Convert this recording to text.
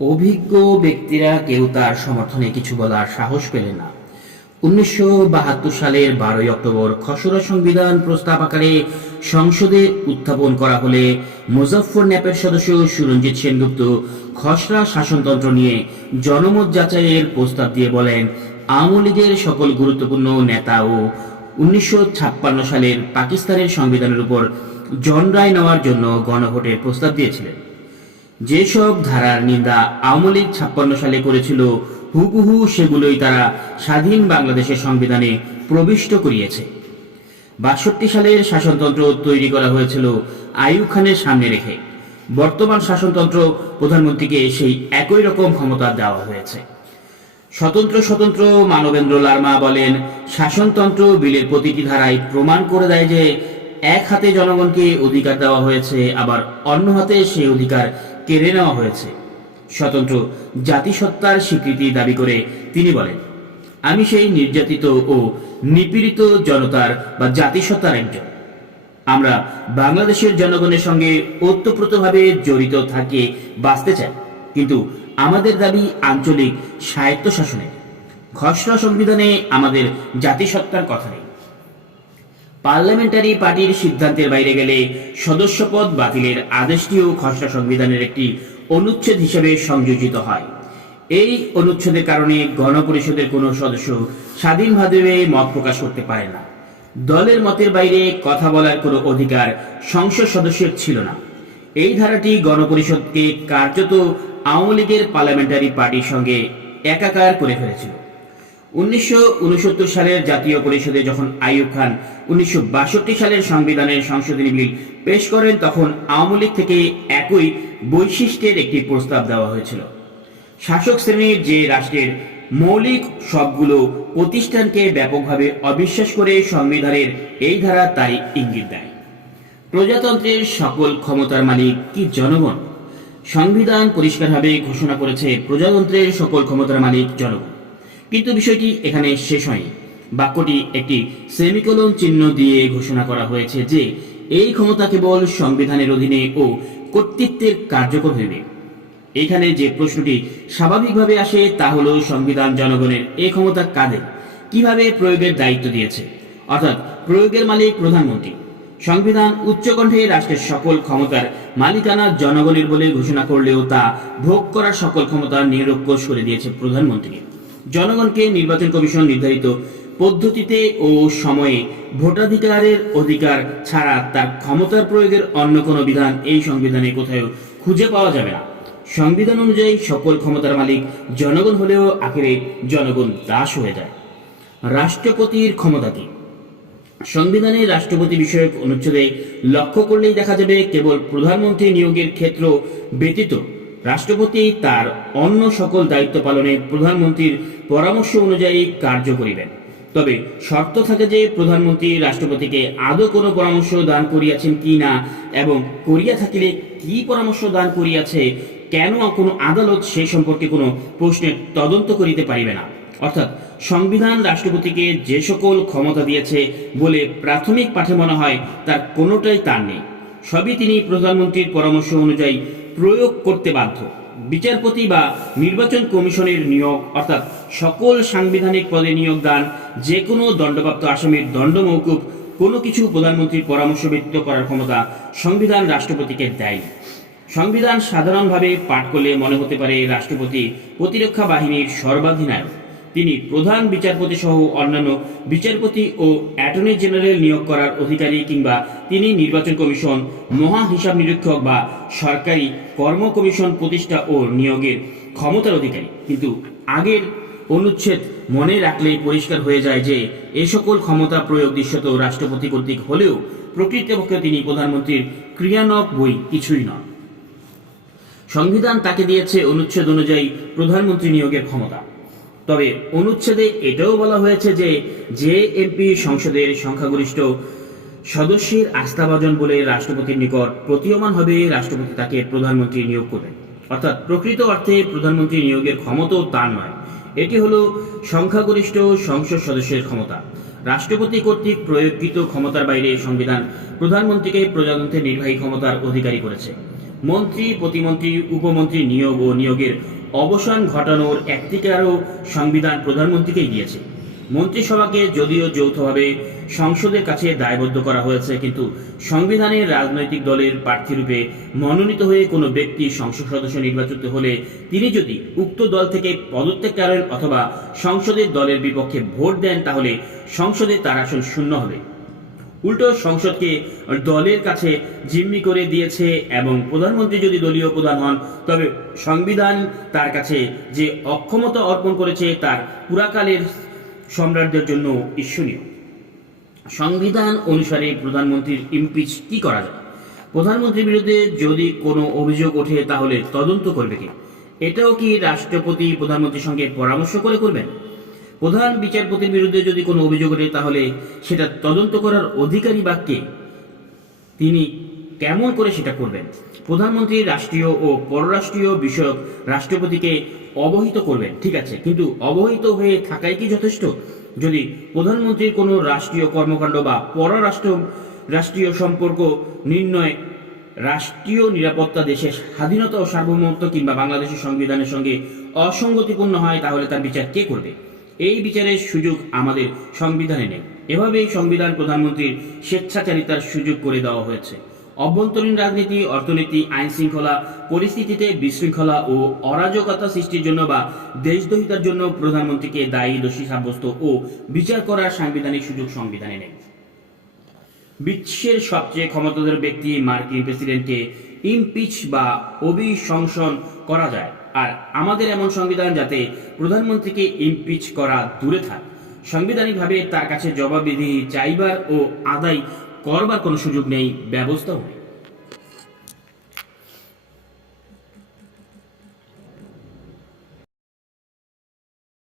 অভিজ্ঞ ব্যক্তিরা কেউ তার সমর্থনে কিছু বলার সাহস পেলে না। উনিশশো বাহাত্তর সালের বারোই অক্টোবর খসড়া সংবিধান প্রস্তাব আকারে সংসদে উত্থাপন করা হলে মুজফ্ফর ন্যাপের সদস্য সুরঞ্জিত সেনগুপ্ত খসড়া শাসনতন্ত্র নিয়ে জনমত যাচাইয়ের প্রস্তাব দিয়ে বলেন, আওয়ামী লীগের সকল গুরুত্বপূর্ণ নেতা ও উনিশশো ছাপ্পান্ন সালের পাকিস্তানের সংবিধানের উপর জন রায় নেওয়ার জন্য গণভোটের প্রস্তাব দিয়েছিলেন। যেসব ধারার নিন্দা আওয়ামী লীগ ছাপ্পান্ন সালে করেছিল, হুবহু সেগুলোই তারা স্বাধীন বাংলাদেশের সংবিধানে প্রবিষ্ট করিয়েছে। বাষট্টি সালের শাসনতন্ত্র তৈরি করা হয়েছিল আইয়ুব খানের সামনে রেখে। বর্তমান শাসনতন্ত্র প্রধানমন্ত্রীকে সেই একই রকম ক্ষমতা দেওয়া হয়েছে। স্বতন্ত্র স্বতন্ত্র মানবেন্দ্র লার্মা বলেন, শাসনতন্ত্র বিলের প্রতিটি ধারায় প্রমাণ করে দেয় যে, এক হাতে জনগণকে অধিকার দেওয়া হয়েছে, আবার অন্য হাতে সেই অধিকার কেড়ে নেওয়া হয়েছে। স্বতন্ত্র জাতিসত্তার স্বীকৃতি দাবি করে তিনি বলেন, আমি সেই নির্যাতিত ও নিপীড়িত জনতার বা জাতিসত্তার একজন। আমরা বাংলাদেশের জনগণের সঙ্গে ওতপ্রোতভাবে জড়িত থাকে, বাঁচতে চাই। কিন্তু আমাদের দাবি আঞ্চলিক স্বায়ত্তশাসনে। খসড়া সংবিধানে আমাদের জাতিসত্তার কথা নেই। পার্লামেন্টারি পার্টির সিদ্ধান্তের বাইরে গেলে সদস্যপদ বাতিলের আদেশটিও খসড়া সংবিধানের একটি অনুচ্ছেদ হিসেবে সংযোজিত হয়। এই অনুচ্ছেদের কারণে গণপরিষদের কোনো সদস্য স্বাধীনভাবে মত প্রকাশ করতে পারে না। দলের মতের বাইরে কথা বলার কোনো অধিকার সংসদ সদস্যের ছিল না। এই ধারাটি গণপরিষদকে কার্যত আওয়ামী লীগের পার্লামেন্টারি পার্টির সঙ্গে একাকার করে ফেলেছিল। উনিশশো উনসত্তর সালের জাতীয় পরিষদে যখন আইয়ুব খান উনিশশো বাষট্টি সালের সংবিধানের সংশোধনী বিল পেশ করেন, তখন আওয়ামী লীগ থেকে একই বৈশিষ্ট্যের একটি প্রস্তাব দেওয়া হয়েছিল। শাসক শ্রেণির যে রাষ্ট্রের মৌলিক সবগুলো প্রতিষ্ঠানকে ব্যাপকভাবে অবিশ্বাস করে সংবিধানের এই ধারা তাই ইঙ্গিত দেয়। প্রজাতন্ত্রের সকল ক্ষমতার মালিক কি জনগণ? সংবিধান পরিষ্কারভাবে ঘোষণা করেছে প্রজাতন্ত্রের সকল ক্ষমতার মালিক জনগণ। কিন্তু বিষয়টি এখানে শেষ হয়নি। বাক্যটি একটি সেমিকোলন চিহ্ন দিয়ে ঘোষণা করা হয়েছে যে, এই ক্ষমতা কেবল সংবিধানের অধীনে ও কর্তৃত্বের কার্যকর হইবে এখানে যে প্রশ্নটি স্বাভাবিকভাবে আসে তা হলো সংবিধান জনগণের এই ক্ষমতা কাদের? কীভাবে প্রয়োগের দায়িত্ব দিয়েছে? অর্থাৎ প্রয়োগের মালিক প্রধানমন্ত্রী। সংবিধান উচ্চকণ্ঠে রাষ্ট্রের সকল ক্ষমতার মালিকানা জনগণের বলে ঘোষণা করলেও তা ভোগ করার সকল ক্ষমতা নিরঙ্কুশ করে দিয়েছে প্রধানমন্ত্রী। জনগণকে নির্বাচন কমিশন নির্ধারিত পদ্ধতিতে ও সময়ে ভোটাধিকারের অধিকার ছাড়া তার ক্ষমতার প্রয়োগের অন্য কোনো বিধান এই সংবিধানে কোথাও খুঁজে পাওয়া যাবে না। সংবিধান অনুযায়ী সকল ক্ষমতার মালিক জনগণ হলেও আখেরে জনগণ দাস হয়ে যায়। রাষ্ট্রপতির ক্ষমতা কি? সংবিধানে রাষ্ট্রপতি বিষয়ক অনুচ্ছেদে লক্ষ্য করলেই দেখা যাবে কেবল প্রধানমন্ত্রী নিয়োগের ক্ষেত্র ব্যতীত রাষ্ট্রপতি তার অন্য সকল দায়িত্ব পালনে প্রধানমন্ত্রীর পরামর্শ অনুযায়ী কার্য করিবেন। তবে শর্ত থাকে যে প্রধানমন্ত্রী রাষ্ট্রপতিকে আদৌ কোনো পরামর্শ দান করিয়াছেন কি না এবং করিয়া থাকিলে কি পরামর্শ দান করিয়াছে, কেন কোনো আদালত সেই সম্পর্কে কোনো প্রশ্নের তদন্ত করিতে পারিবে না। অর্থাৎ সংবিধান রাষ্ট্রপতিকে যে সকল ক্ষমতা দিয়েছে বলে প্রাথমিক পাঠে মনে হয়, তার কোনোটাই তার নেই। সবই তিনি প্রধানমন্ত্রীর পরামর্শ অনুযায়ী প্রয়োগ করতে বাধ্য। বিচারপতি বা নির্বাচন কমিশনের নিয়োগ, অর্থাৎ সকল সাংবিধানিক পদে নিয়োগ দান যে কোনো দণ্ডপ্রাপ্ত আসামির দণ্ড মৌকুব কোনো কিছু প্রধানমন্ত্রীর পরামর্শ ব্যতীত করার ক্ষমতা সংবিধান রাষ্ট্রপতিকে দেয় সংবিধান সাধারণভাবে পাঠ করলে মনে হতে পারে রাষ্ট্রপতি প্রতিরক্ষা বাহিনীর সর্বাধিনায়ক। তিনি প্রধান বিচারপতি সহ অন্যান্য বিচারপতি ও অ্যাটর্নি জেনারেল নিয়োগ করার অধিকারী কিংবা তিনি নির্বাচন কমিশন, মহা হিসাব নিরীক্ষক বা সরকারি কর্ম কমিশন প্রতিষ্ঠা ও নিয়োগের ক্ষমতার অধিকারী। কিন্তু আগের অনুচ্ছেদ মনে রাখলেই পরিষ্কার হয়ে যায় যে এ সকল ক্ষমতা প্রয়োগ দৃশ্যত রাষ্ট্রপতি কর্তৃক হলেও প্রকৃতপক্ষে তিনি প্রধানমন্ত্রীর ক্রিয়ানক বই কিছুই নন। সংবিধান তাকে দিয়েছে অনুচ্ছেদ অনুযায়ী প্রধানমন্ত্রী নিয়োগের ক্ষমতা। তবে অনুচ্ছেদে এটাও বলা হয়েছে যে যে এমপি সংসদের সংখ্যাগরিষ্ঠ সদস্যের আস্থাভাজন বলে রাষ্ট্রপতির নিকট প্রতীয়মান হবে রাষ্ট্রপতি তাকে প্রধানমন্ত্রী নিয়োগ করবেন। অর্থাৎ প্রকৃত অর্থে প্রধানমন্ত্রী নিয়োগের ক্ষমতাও তার নয়। এটি হলো সংখ্যাগরিষ্ঠ সংসদ সদস্যের ক্ষমতা। রাষ্ট্রপতি কর্তৃক প্রয়োগকৃত ক্ষমতার বাইরে সংবিধান প্রধানমন্ত্রীকে প্রজাতন্ত্রের নির্বাহী ক্ষমতার অধিকারী করেছে। মন্ত্রী, প্রতিমন্ত্রী, উপমন্ত্রী নিয়োগ ও নিয়োগের অবসান ঘটানোর একটিকারও সংবিধান প্রধানমন্ত্রীকেই দিয়েছে মন্ত্রিসভাকে যদিও যৌথভাবে সংসদের কাছে দায়বদ্ধ করা হয়েছে, কিন্তু সংবিধানের রাজনৈতিক দলের প্রার্থীরূপে মনোনীত হয়ে কোনো ব্যক্তি সংসদ সদস্য নির্বাচিত হলে তিনি যদি উক্ত দল থেকে পদত্যাগ করেন অথবা সংসদের দলের বিপক্ষে ভোট দেন, তাহলে সংসদে তার আসন শূন্য হবে। উল্টো সংসদকে দলের কাছে জিম্মি করে দিয়েছে এবং প্রধানমন্ত্রী যদি দলীয় প্রধান হন, তবে সংবিধান তার কাছে যে অক্ষমতা অর্পণ করেছে তার পুরাকালের সম্রাটদের জন্য ঈর্ষণীয় সংবিধান অনুসারে প্রধানমন্ত্রীর ইমপিচ কি করা যায়? প্রধানমন্ত্রীর বিরুদ্ধে যদি কোনো অভিযোগ ওঠে, তাহলে তদন্ত করবে কি? এটাও কি রাষ্ট্রপতি প্রধানমন্ত্রীর সঙ্গে পরামর্শ করে করবেন? প্রধান বিচারপতির বিরুদ্ধে যদি কোনো অভিযোগ ওঠে, তাহলে সেটা তদন্ত করার অধিকারী বা কে তিনি কেমন করে সেটা করবেন? প্রধানমন্ত্রী রাষ্ট্রীয় ও পররাষ্ট্রীয় বিষয়ক রাষ্ট্রপতিকে অবহিত করবেন, ঠিক আছে? কিন্তু অবহিত হয়ে থাকাই কি যথেষ্ট? যদি প্রধানমন্ত্রীর কোনো রাষ্ট্রীয় কর্মকাণ্ড বা পররাষ্ট্র, রাষ্ট্রীয় সম্পর্ক নির্ণয়, রাষ্ট্রীয় নিরাপত্তা দেশের স্বাধীনতা ও সার্বভৌমত্ব কিংবা বাংলাদেশের সংবিধানের সঙ্গে অসঙ্গতিপূর্ণ হয়, তাহলে তার বিচার কে করবে? এই বিচারের সুযোগ আমাদের সংবিধানে নেই। এভাবেই সংবিধান প্রধানমন্ত্রীর স্বেচ্ছাচারিতার সুযোগ করে দেওয়া হয়েছে। অভ্যন্তরীণ রাজনীতি, অর্থনীতি, আইন শৃঙ্খলা, পরিস্থিতিতে বিশৃঙ্খলা ও অরাজকতা সৃষ্টির জন্য বা দেশদ্রোহিতার জন্য প্রধানমন্ত্রীকে দায়ী, দোষী, সাব্যস্ত ও বিচার করার সাংবিধানিক সুযোগ সংবিধানে নেই। বিশ্বের সবচেয়ে ক্ষমতাধর ব্যক্তি মার্কিন প্রেসিডেন্টকে ইমপিচ বা অভিশংসন করা যায়। আর আমাদের এমন সংবিধান যাতে প্রধানমন্ত্রীকে ইমপিচ করা দূরে থাক। সাংবিধানিকভাবে তার কাছে জবাবদিহি চাইবার ও আদায় করবার কোনো সুযোগ নেই, ব্যবস্থা নেই